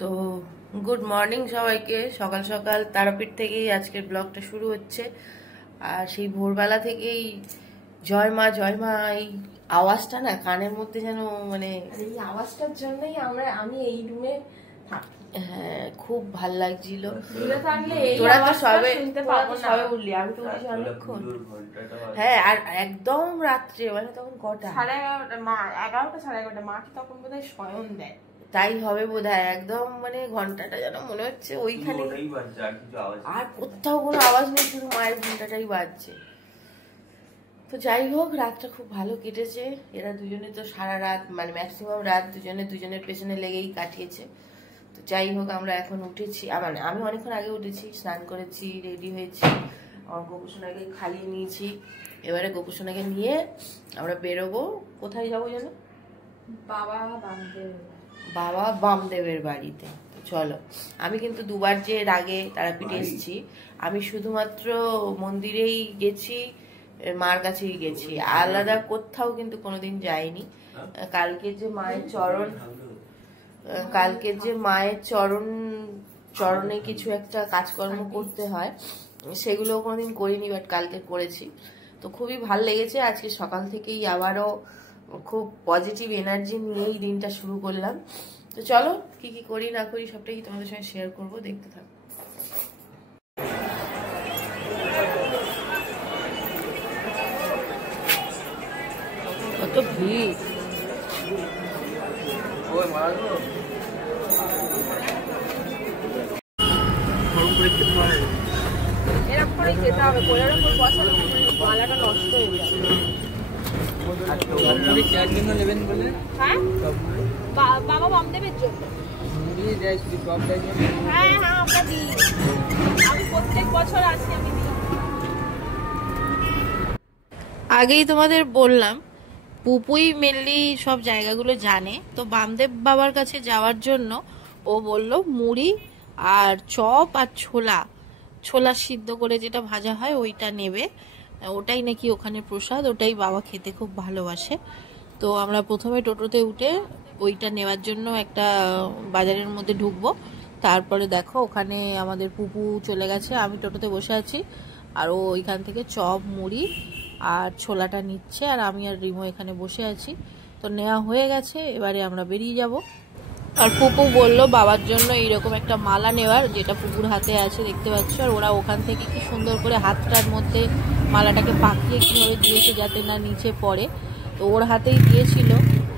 তো good morning সবাইকে। সকাল সকাল তারাপীঠ থেকেই আজকের ব্লগটা শুরু হচ্ছে। আর সেই ভোরবেলা থেকেই জয় মা এই আওয়াজটা না কানের মধ্যে যেন মানে এই আওয়াজটার জন্যই আমি এই রুমে থাকি। হ্যাঁ, খুব ভাল লাগছিল। তোরা তো সবে উঠলি, আমি তো উঠেছি অনেকক্ষণ। হ্যাঁ, আর একদম রাত্রে মানে তখন কটা 11:30 মা 11টা 11:30 মা কি তখন বোধহয় শয়ন দেয়, তাই হবে বোধহয়। একদম মানে ঘন্টাটা যেন মনে হচ্ছে ওইখানে, আর কোথাও কোনো আওয়াজ নেই, শুধু মায়ের ঘন্টাটাই বাজছে। তো যাই হোক, রাতটা খুব ভালো কেটেছে। এরা দুজনে তো সারা রাত মানে ম্যাক্সিমাম রাত দুজনের পেছনে লেগেই কাটিয়েছে। তো যাই হোক, আমরা এখন উঠেছি, মানে আমি অনেকক্ষণ আগে উঠেছি, স্নান করেছি, রেডি হয়েছি, আমার গোপুসোনাকে খাইয়ে নিয়েছি। এবারে গোপুসোনাকে নিয়ে আমরা বেরোবো। কোথায় যাবো জানো? বাবা বামদেবের বাড়িতে। তো চলো, আমি কিন্তু দুবার যে এর আগে তারাপীঠে এসেছি, আমি শুধুমাত্র মন্দিরেই গেছি, মার কাছেই গেছি, আলাদা কোথাও কিন্তু কোনোদিন যাইনি। কালকের যে মায়ের চরণে কিছু একটা কাজকর্ম করতে হয়, সেগুলো কোনোদিন করিনি, বাট কালকে করেছি। তো খুবই ভালো লেগেছে। আজকে সকাল থেকেই আবারও খুব পজিটিভ এনার্জি নিয়েই দিনটা শুরু করলাম। তো চলো, কি কি করি না করি সবটাই তোমাদের সঙ্গে শেয়ার করবো, দেখতে থাকো। কত ভিড়! এরকম করেই যেতে হবে, কোলের উপর বসালে মালাটা নষ্ট হয়ে যায়। হ্যাঁ, বাবা বামদেবের জন্য। হ্যাঁ, আমরা দিই, আমি প্রত্যেক বছর আসি, আমি দিই। আগেই তোমাদের বললাম, পুপুই মেনলি সব জায়গাগুলো জানে। তো বামদেব বাবার কাছে যাওয়ার জন্য ও বলল মুড়ি আর চপ আর ছোলা সিদ্ধ করে যেটা ভাজা হয় ওইটা নেবে, ওটাই নাকি ওখানে প্রসাদ, ওটাই বাবা খেতে খুব ভালোবাসে। তো আমরা প্রথমে টোটোতে উঠে ওইটা নেওয়ার জন্য একটা বাজারের মধ্যে ঢুকবো। তারপরে দেখো ওখানে আমাদের পুপু চলে গেছে, আমি টোটোতে বসে আছি, আর ও ওইখান থেকে চপ মুড়ি আর ছোলাটা নিচ্ছে, আর আমি আর রিমো এখানে বসে আছি। তো নেওয়া হয়ে গেছে, এবারে আমরা বেরিয়ে যাব। আর পুপু বললো বাবার জন্য এইরকম একটা মালা নেওয়ার, যেটা পুকুর হাতে আছে দেখতে পাচ্ছ। আর ওরা ওখান থেকে কি সুন্দর করে হাতটার মধ্যে মালাটাকে পাকিয়ে কীভাবে দিয়েছে যাতে না নিচে পড়ে, তো ওর হাতেই দিয়েছিল।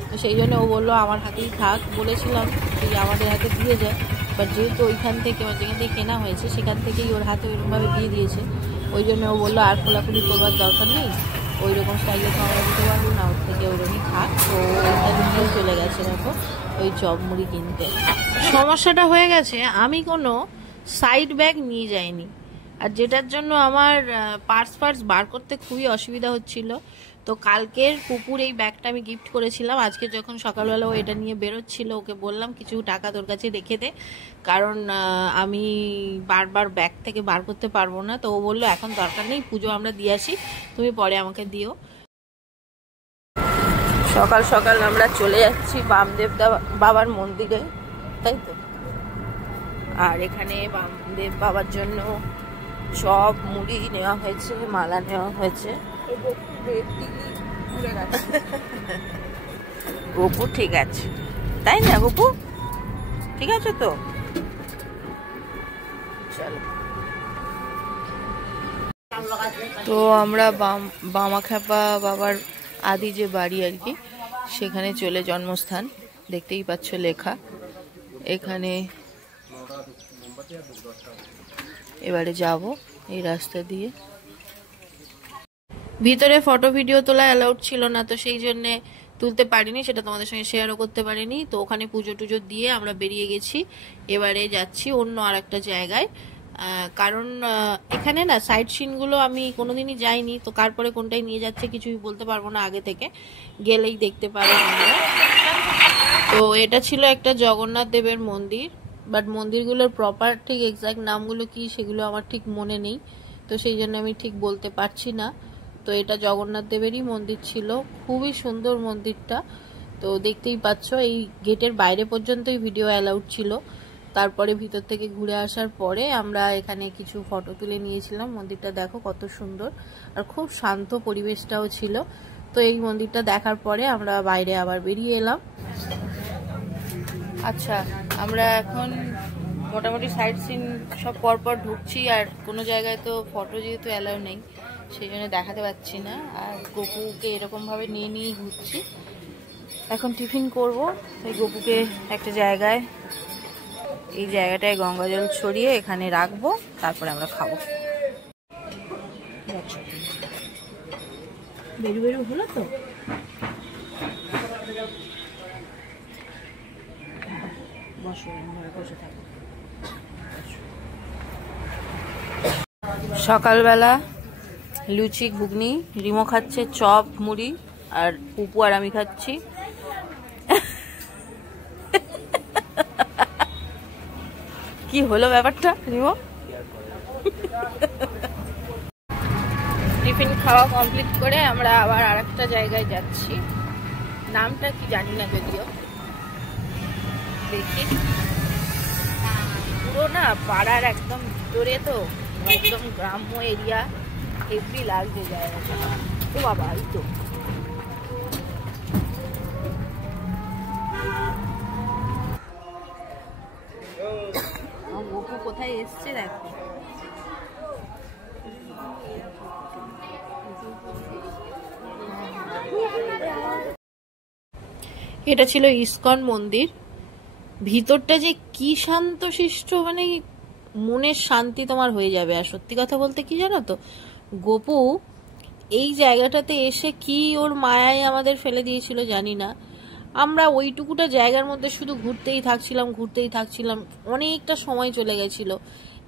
তো সেই জন্য ও বললো আমার হাতেই থাক, বলেছিলাম যে আমাদের হাতে দিয়ে যায়, বাট যেহেতু ওইখান থেকে যেখান থেকে কেনা হয়েছে সেখান থেকেই ওর হাতে ওইরকমভাবে দিয়ে দিয়েছে, ওই জন্য ও বললো আর খোলাখুলি করবার দরকার নেই, ওই রকম স্টাইলে তো আমরা দিতে পারবো না, ওর থেকে ওরকমই থাক। তো ওইটা নিয়েও চলে গেছে দেখো ওই চপ মুড়ি কিনতে। সমস্যাটা হয়ে গেছে, আমি কোনো সাইড ব্যাগ নিয়ে যাইনি, আর যেটার জন্য আমার পার্স বার করতে খুবই অসুবিধা হচ্ছিল। তো কালকের পুকুর এই ব্যাগটা আমি গিফট করেছিলাম, আজকে যখন সকালবেলা ও এটা নিয়ে বেরোচ্ছিল ওকে বললাম কিছু টাকা তোর কাছে রেখে দে, কারণ আমি বারবার ব্যাগ থেকে বার করতে পারবো না। তো ও বললো এখন দরকার নেই, পুজো আমরা দিয়ে আসি, তুমি পরে আমাকে দিও। সকাল সকাল আমরা চলে যাচ্ছি বামদেব বাবার মন্দিরে, তাই তো। আর এখানে বামদেব বাবার জন্য চপ মুড়ি নেওয়া হয়েছে, মালা নেওয়া হয়েছে। গপু ঠিক আছে, তাই না গপু? ঠিক আছে তো, চলো। তো আমরা বামাখ্যাপা বাবার আদি যে বাড়ি আর কি, সেখানে চলে, জন্মস্থান দেখতেই পাচ্ছ লেখা এখানে। এবারে যাব এই রাস্তা দিয়ে। ভিতরে ফটো ভিডিও তোলা অ্যালাউড ছিল না, তো সেই জন্যে তুলতে পারিনি, সেটা তোমাদের সঙ্গে শেয়ারও করতে পারিনি। তো ওখানে পুজো টুজো দিয়ে আমরা বেরিয়ে গেছি, এবারে যাচ্ছি অন্য আর একটা জায়গায়। কারণ এখানে না সাইট সিনগুলো আমি কোনোদিনই যাইনি, তো কারপরে কোনটাই নিয়ে যাচ্ছে কিছুই বলতে পারবো না, আগে থেকে গেলেই দেখতে পারবো। তো এটা ছিল একটা জগন্নাথ দেবের মন্দির, বাট মন্দিরগুলোর প্রপার ঠিক এক্সাক্ট নামগুলো কি সেগুলো আমার ঠিক মনে নেই, তো সেই জন্য আমি ঠিক বলতে পারছি না। তো এটা জগন্নাথ দেবেরই মন্দির ছিল, খুবই সুন্দর মন্দিরটা। তো দেখতেই পাচ্ছ এই গেটের বাইরে পর্যন্তই ভিডিও অ্যালাউড ছিল, তারপরে ভিতর থেকে ঘুরে আসার পরে আমরা এখানে কিছু ফটো তুলে নিয়েছিলাম। মন্দিরটা দেখো কত সুন্দর আর খুব শান্ত পরিবেশটাও ছিল। তো এই মন্দিরটা দেখার পরে আমরা বাইরে আবার বেরিয়ে এলাম। আচ্ছা, আমরা এখন মোটামুটি সাইট সিন সব পরপর ঢুকছি, আর কোনো জায়গায় তো ফটো যেহেতু অ্যালাউ নেই সেই জন্য দেখাতে পাচ্ছি না। আর গপুকে এরকমভাবে নিয়ে নিয়েই ঘুরছি। এখন টিফিন করব। এই গপুকে একটা জায়গায়, এই জায়গাটায় গঙ্গা জল ছড়িয়ে এখানে রাখবো, তারপরে আমরা খাবো। বেরু বেরু হলো তো। সকালবেলা লুচি ঘুগনি, রিমো খাচ্ছে চপ মুড়ি, আর পুপু আর আমি খাচ্ছি কি হলো ব্যাপারটা রিমো? টিফিন খাওয়া কমপ্লিট করে আমরা আবার আরেকটা জায়গায় যাচ্ছি, নামটা কি জানি না যদিও। দেখি, পুরো না পাড়ার একদম ভিতরে, তো একদম গ্রাম্য এরিয়া, হেভি লাগছে জায়গাটা। ও বাবা, এই তো গপু কোথায় এসছে দেখো। এটা ছিল ইসকন মন্দির। ভিতরটা যে কি শান্তশিষ্ট, মানে মনের শান্তি তোমার হয়ে যাবে। আর সত্যি কথা বলতে কি জানো তো, গপু এই জায়গাটাতে এসে কি ওর মায়ায় আমাদের ফেলে দিয়েছিল জানি না। আমরা ওইটুকুটা জায়গার মধ্যে শুধু ঘুরতেই থাকছিলাম, অনেকটা সময় চলে গেছিল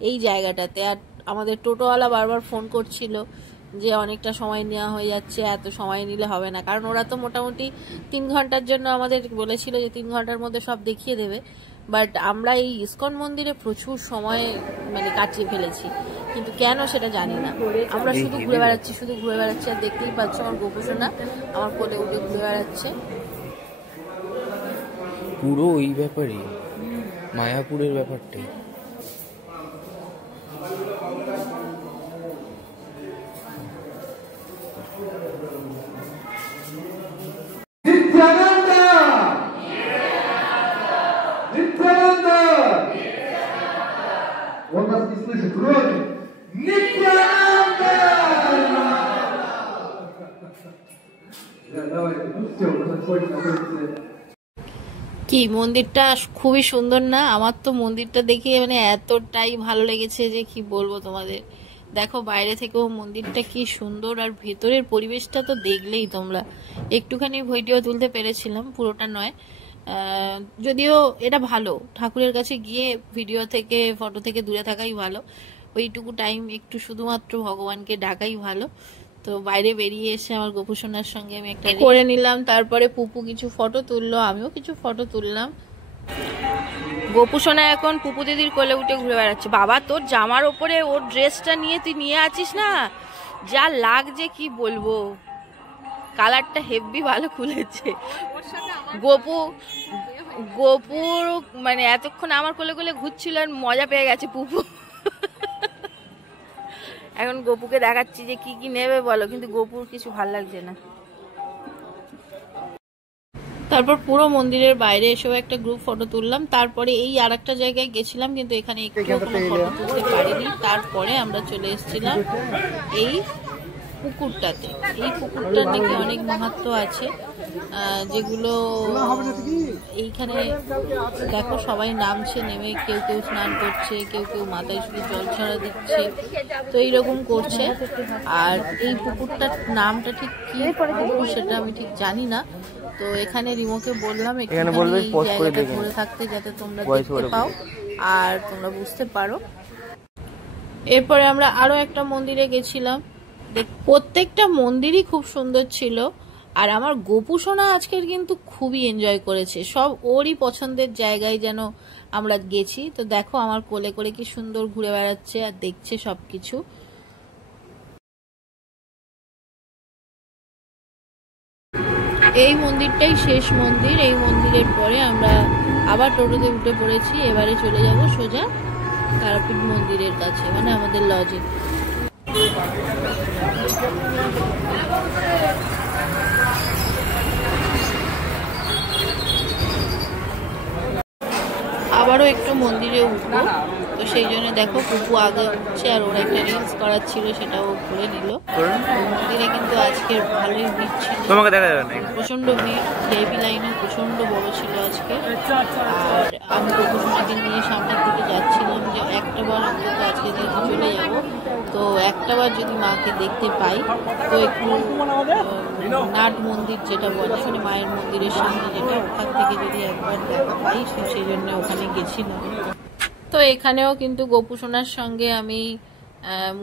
এই জায়গাটাতে। আর আমাদের টোটোওয়ালা বারবার ফোন করছিল যে অনেকটা সময় নেওয়া হয়ে যাচ্ছে, এত সময় নিলে হবে না, কারণ ওরা তো মোটামুটি 3 ঘন্টার জন্য আমাদের বলেছিল যে 3 ঘন্টার মধ্যে সব দেখিয়ে দেবে। বাট আমরা এই ইসকন মন্দিরে প্রচুর সময় মানে কাটিয়ে ফেলেছি, কিন্তু কেন সেটা জানি না। আমরা শুধু ঘুরে বেড়াচ্ছি, আর দেখতেই পাচ্ছ আমার গোপুসোনা আমার কোলে উঠে ঘুরে বেড়াচ্ছে। পুরো ওই ব্যাপারই, মায়াপুরের ব্যাপারটাই। Он нас не слышит, кроме Нитянанда! Да, давайте, ну все, мы находимся на улице. কি মন্দিরটা খুবই সুন্দর না? আমার তো মন্দিরটা দেখে মানে এতটাই ভালো লেগেছে যে কি বলবো তোমাদের। দেখো বাইরে থেকেও মন্দিরটা কি সুন্দর, আর ভেতরের পরিবেশটা তো দেখলেই তোমরা। একটুখানি ভিডিও তুলতে পেরেছিলাম, পুরোটা নয়। যদিও এটা ভালো, ঠাকুরের কাছে গিয়ে ভিডিও থেকে ফটো থেকে দূরে থাকাই ভালো। ওইটুকু টাইম একটু শুধুমাত্র ভগবানকে ডাকাই ভালো। তো বাইরে বেরিয়ে এসে আমার গোপুসোনার সঙ্গে আমি একটা করে নিলাম। তারপরে পুপু কিছু ফটো তুললো, আমিও কিছু ফটো তুললাম। গোপুসোনা এখন পুপু দিদির কোলে উঠে ঘুরে বেড়াচ্ছে। বাবা, তোর জামার ওপরে ওর ড্রেসটা নিয়ে তুই নিয়ে আছিস না, যা লাগছে কি বলবো, কালারটা হেভি ভালো খুলেছে। গোপুর মানে এতক্ষণ আমার কোলে কোলে ঘুরছিল আর মজা পেয়ে গেছে পুপু। এখন গোপুকে দেখাচ্ছি যে কি কি নেবে বলো, কিন্তু গোপুর কিছু ভাল লাগছে না। তারপর পুরো মন্দিরের বাইরে এসেও একটা গ্রুপ ফটো তুললাম। তারপরে এই আর একটা জায়গায় গেছিলাম, কিন্তু এখানে একটু কোনো ফটো তুলতে পারিনি। তারপরে আমরা চলে এসেছিলাম এই পুকুরটাতে। এই পুকুরটার নাকি অনেক মাহাত্ম্য আছে, যেগুলো এইখানে দেখো সবাই নামছে, নেমে কেউ কেউ স্নান করছে, কেউ কেউ মাথায় শুধু জল ছড়া দিচ্ছে, তো এইরকম করছে। আর এই পুকুরটার নামটা ঠিক কি পুকুর সেটা আমি ঠিক জানি না। তো এখানে রিমোকে বললাম এই জায়গাটা ঘুরে থাকতে, যাতে তোমরা দেখতে পাও আর তোমরা বুঝতে পারো। এরপরে আমরা আরো একটা মন্দিরে গেছিলাম। প্রত্যেকটা মন্দিরই খুব সুন্দর ছিল। আর আমার গোপুসোনা আজকের কিন্তু খুবই এনজয় করেছে, সব ওরই পছন্দের জায়গায় যেন আমরা গেছি। তো দেখো আমার কোলে করে কি সুন্দর ঘুরে বেড়াচ্ছে আর দেখছে সবকিছু। এই মন্দিরটাই শেষ মন্দির। এই মন্দিরের পরে আমরা আবার টোটোতে উঠে পড়েছি। এবারে চলে যাব সোজা তারাপীঠ মন্দিরের কাছে, মানে আমাদের লজে। আবারও একটু মন্দিরে উঠবো, তো সেই জন্য দেখো পুপু আগে উঠছে আর ওরা একটা রিলস করার ছিল, সেটাও করে নিল। মন্দিরে কিন্তু আজকের ভালোই ভিড় ছিল, তোমাকে দেখা যাবে না, প্রচন্ড ভিড়। ভিআইপি লাইনও প্রচন্ড বড় ছিল আজকে। আর আমি পুপুসোনাকে নিয়ে সামনের দিকে যাচ্ছিলাম যে একটা বার অন্তত আজকে যেহেতু চলে যাব, তো একটা বার যদি মাকে দেখতে পাই, তো একটু নাট মন্দির যেটা বলে শনি মায়ের মন্দিরের সামনে, যেটা ওখান থেকে যদি একবার দেখা পাই, সেই জন্য ওখানে গেছিলাম। তো এখানেও কিন্তু গোপুসোনার সঙ্গে আমি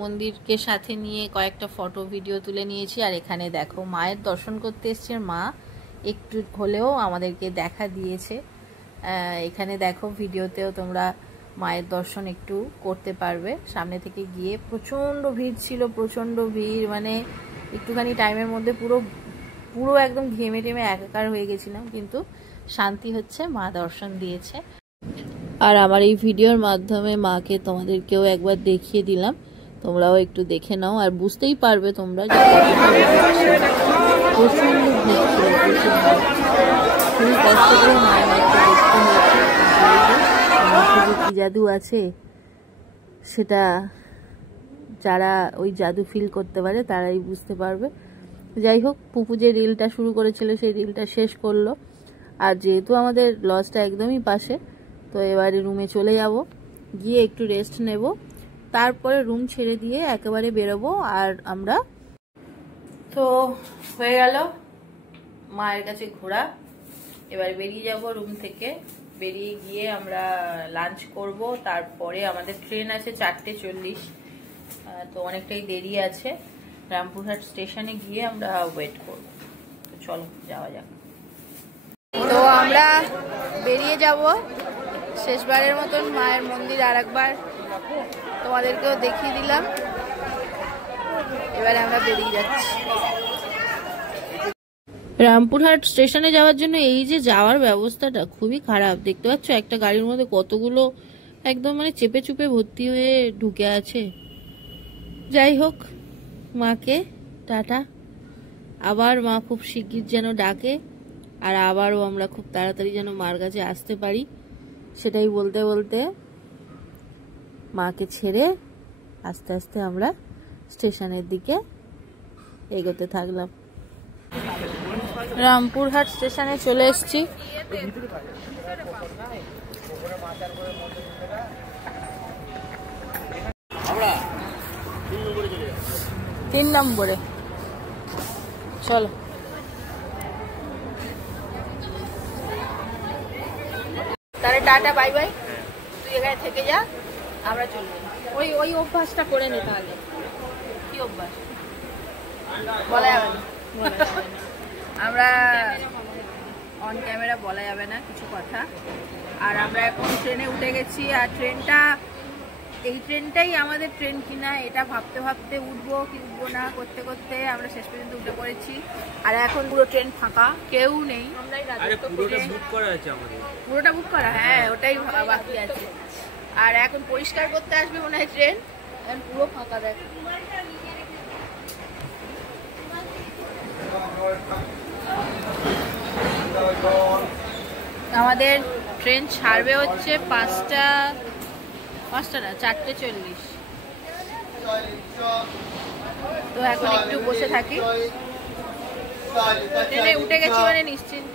মন্দিরকে সাথে নিয়ে কয়েকটা ফটো ভিডিও তুলে নিয়েছি। আর এখানে দেখো মায়ের দর্শন করতে এসছে মা, একটু হলেও আমাদেরকে দেখা দিয়েছে। এখানে দেখো ভিডিওতেও তোমরা মায়ের দর্শন একটু করতে পারবে সামনে থেকে গিয়ে। প্রচণ্ড ভিড় ছিল, প্রচণ্ড ভিড়, মানে একটুখানি টাইমের মধ্যে পুরো পুরো একদম ঘেমে টেমে একাকার হয়ে গেছিলাম, কিন্তু শান্তি হচ্ছে, মা দর্শন দিয়েছে। আর আমার এই ভিডিওর মাধ্যমে মাকে তোমাদেরকেও একবার দেখিয়ে দিলাম, তোমরাও একটু দেখে নাও। আর বুঝতেই পারবে তোমরা যে প্রচন্ড ভিড় ছিল, খুবই কষ্ট করে মায়ের মাকে দেখতে হয়েছে। কি জাদু আছে সেটা যারা ওই জাদু ফিল করতে পারে তারাই বুঝতে পারবে। যাই হোক, পুপু যে রিলটা শুরু করেছিল সেই রিলটা শেষ করলো। আর যেহেতু আমাদের লজটা একদমই পাশে, তো এবারে রুমে চলে যাব, গিয়ে একটু রেস্ট নেব, তারপরে রুম ছেড়ে দিয়ে একেবারে বেরোবো। আর আমরা তো হয়ে গেল মায়ের কাছে ঘোরা, এবার বেরিয়ে যাব রুম থেকে। বেরিয়ে গিয়ে আমরা লাঞ্চ করব, তারপরে আমাদের ট্রেন আছে 4:40, তো অনেকটাই দেরি আছে। রামপুরহাট স্টেশনে গিয়ে আমরা ওয়েট করব। তো চলো যাওয়া যাক। তো আমরা বেরিয়ে যাব শেষবারের মতন মায়ের মন্দির আর একবার তোমাদেরকেও দেখিয়ে দিলাম। এবারে আমরা বেরিয়ে যাচ্ছি। রামপুরহাট স্টেশনে যাওয়ার জন্য এই যে যাওয়ার ব্যবস্থাটা খুবই খারাপ। দেখতে পাচ্ছ একটা গাড়ির মধ্যে কতগুলো একদম মানে চেপে চুপে ভর্তি হয়ে ঢুকে আছে। যাই হোক, মাকে টাটা। আবার মা খুব শিগগির যেন ডাকে, আর আবারও আমরা খুব তাড়াতাড়ি যেন মার কাছে আসতে পারি, সেটাই বলতে বলতে মাকে ছেড়ে আস্তে আস্তে আমরা স্টেশনের দিকে এগোতে থাকলাম। রামপুরহাট স্টেশনে চলে এসেছি। 3 নম্বরে চলো। তাহলে টাটা, বাই বাই। তুই এখানে থেকে যা, আমরা চলবো। ওই অভ্যাসটা করে নে তাহলে। কি অভ্যাস বলা যাবে না, আমরা অন ক্যামেরা বলা যাবে না কিছু কথা। আর আমরা এখন ট্রেনে উঠে গেছি, আর এই ট্রেনটাই আমাদের ট্রেন কিনা এটা ভাবতে ভাবতে উঠবো কি উঠবো না করতে করতে আমরা শেষ পর্যন্ত উঠে পড়েছি। আর এখন পুরো ট্রেন ফাঁকা, কেউ নেই। পুরোটা বুক করা, হ্যাঁ ওটাই বাকি আছে। আর এখন পরিষ্কার করতে আসবে মনে হয় ট্রেন, এখন পুরো ফাঁকা। দেখ আমাদের ট্রেন ছাড়বে হচ্ছে 5টা না 4:40। তো এখন একটু বসে থাকি, ট্রেনে উঠে গেছি মানে নিশ্চিন্ত।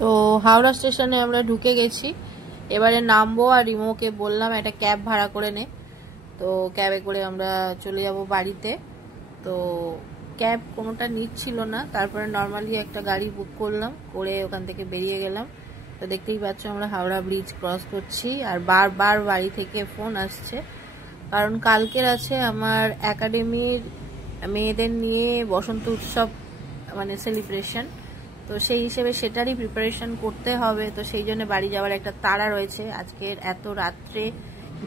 তো হাওড়া স্টেশনে আমরা ঢুকে গেছি, এবারে নামবো। আর রিমোকে বললাম একটা ক্যাব ভাড়া করে নে, তো ক্যাবে করে আমরা চলে যাব বাড়িতে। তো ক্যাব কোনোটা নিচ্ছিল না, তারপরে নর্মালি একটা গাড়ি বুক করলাম, করে ওখান থেকে বেরিয়ে গেলাম। তো দেখতেই পাচ্ছ আমরা হাওড়া ব্রিজ ক্রস করছি, আর বারবার বাড়ি থেকে ফোন আসছে, কারণ কালকের আছে আমার একাডেমির মেয়েদের নিয়ে বসন্ত উৎসব মানে সেলিব্রেশন, তো সেই হিসেবে সেটারই প্রিপারেশন করতে হবে। তো সেই জন্য বাড়ি যাওয়ার একটা তাড়া রয়েছে। আজকের এত রাত্রে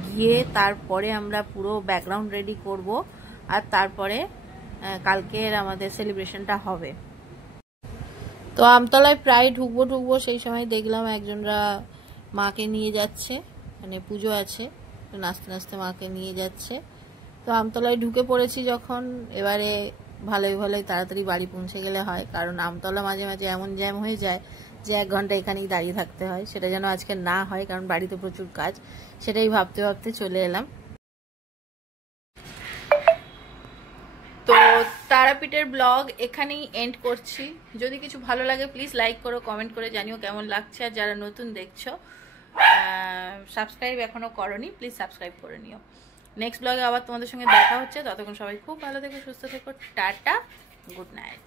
গিয়ে তারপরে আমরা পুরো ব্যাকগ্রাউন্ড রেডি করব, আর তারপরে কালকের আমাদের সেলিব্রেশনটা হবে। তো আমতলায় প্রায় ঢুকবো সেই সময় দেখলাম একজনরা মাকে নিয়ে যাচ্ছে, মানে পুজো আছে, তো নাচতে নাচতে মাকে নিয়ে যাচ্ছে। তো আমতলায় ঢুকে পড়েছি যখন, এবারে ভালোই তাড়াতাড়ি বাড়ি পৌঁছে গেলে হয়, কারণ আমতলা মাঝে মাঝে এমন জ্যাম হয়ে যায় যে 1 ঘন্টা এখানেই দাঁড়িয়ে থাকতে হয়। সেটা যেন আজকে না হয়, কারণ বাড়িতে প্রচুর কাজ, সেটাই ভাবতে চলে এলাম। তো তারাপীঠের ব্লগ এখানেই এন্ড করছি। যদি কিছু ভালো লাগে প্লিজ লাইক করো, কমেন্ট করে জানিও কেমন লাগছে। আর যারা নতুন দেখছো, সাবস্ক্রাইব এখনো করোনি, প্লিজ সাবস্ক্রাইব করে নিও। নেক্সট ব্লগে আবার তোমাদের সঙ্গে দেখা হচ্ছে। ততক্ষণ সবাই খুব ভালো থেকো, সুস্থ থেকো, টাটা, গুড নাইট।